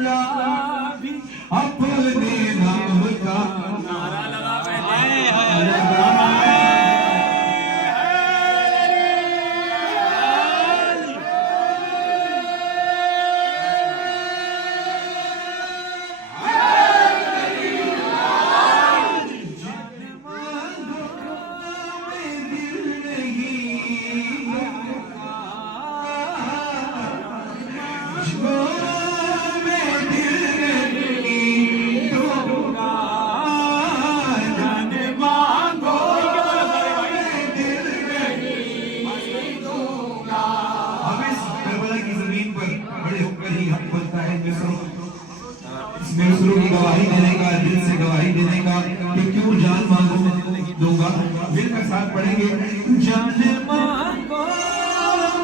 दूंगा भी अपने नाम का नारा लगा की गवाही देने का, दिल से गवाही देने का कि क्यों जान मांगो दूंगा। मिलकर साथ पढ़ेंगे। जान मांगो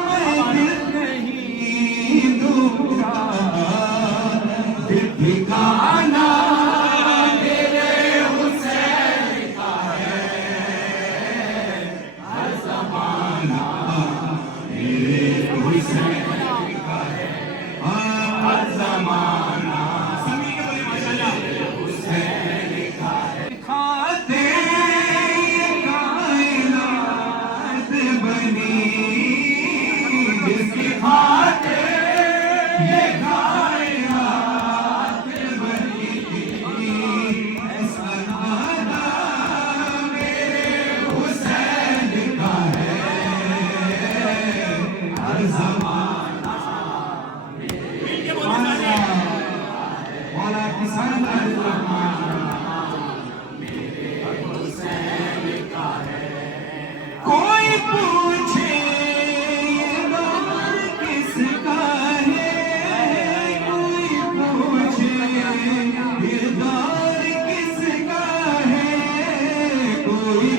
मैं दिल नहीं दूंगा, दिल ठिकाना मेरे हुसैन का है, हर ज़माना मेरे हुसैन का है, हर ज़माना कोई